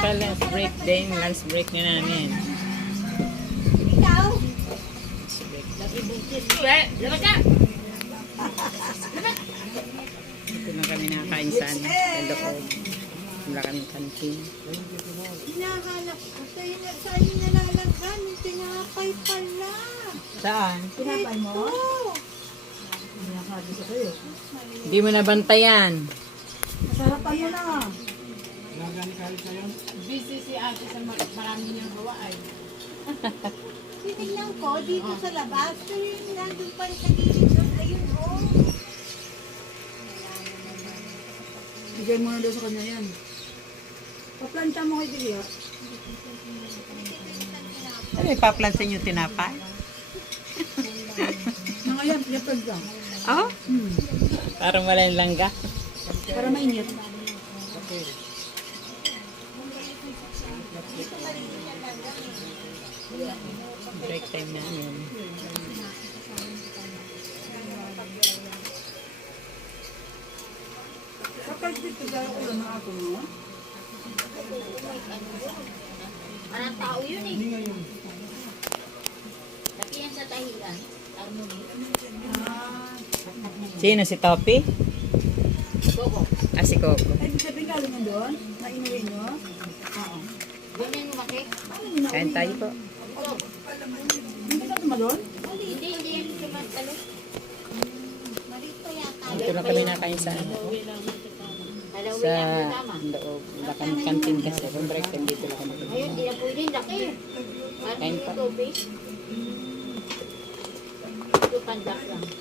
Naka-lunch break din. Lunch break na namin. Ikaw? Lunch break. Labas ka! Dito na kami nakakain sa ano, sa loob. Wala kaming kantin. Hinahanap ko sa'yo na sa'yo nalalaghan. Tinapay pala. Saan? Tinapay mo? Hindi mo nabantayan. Masarapan mo na. Busy si ate sa mar- marami niyang gawa ay. Tinignan ko dito sa labas. Pero yung nandun pa rin sa gilid doon. Ayun oh. Bigay mo na daw sa kanya yan. Paplanta mo kay Bilya. Ano ipaplan sa inyo tinapay? Na ngayon, pinapag lang. Oo? Hmm. Parang wala yung langga. Para mainit. Break time namin. Kapag dito dahil ko lang ako mo. Parang tao yun eh. Tapi yan sa tahilan. Ano ni? Sino si Topi? Gogo. Ah, si Coco. Ay, sabihin galing yan doon? Na inuwi nyo? Oo. Kain tayo po. Hindi ka tumalon? hindi, hindi yan yata. Dito na kami nakain sa ano. Sa loob. Wala kaming kantin kasi. Kung break time dito lang kami. Ayun, di na pwede. Laki. Ano Kain yung pa. Ito pandak lang.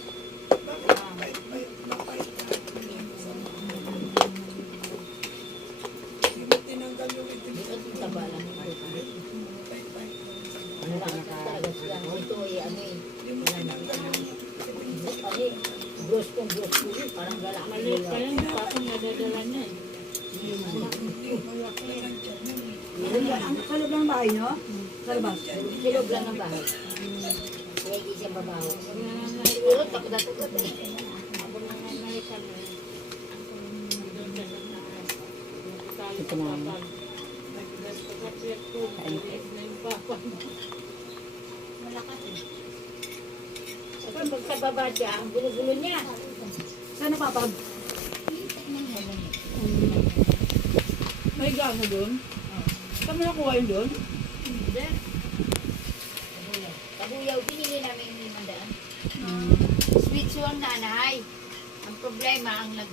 Tagas lang. Ito ay ano eh. Ano eh. Bros kong bros ko yun. Parang galak. Maliit pa yan. Parang nadadala niya eh. Ang kalab ng bahay nyo? Sa labas? Silog lang ang bahay. Kaya di siya babaho. Pero takot na takot eh. Ito na. Kain. Malakas eh. Kapag magkababa siya, ang gulo-gulo niya. Saan napapag? May gago doon? Saan mo nakuha yun doon? Hindi. Kabuyaw, pinili namin yung limandaan. Sweet so ang nanay. Ang problema, ang nag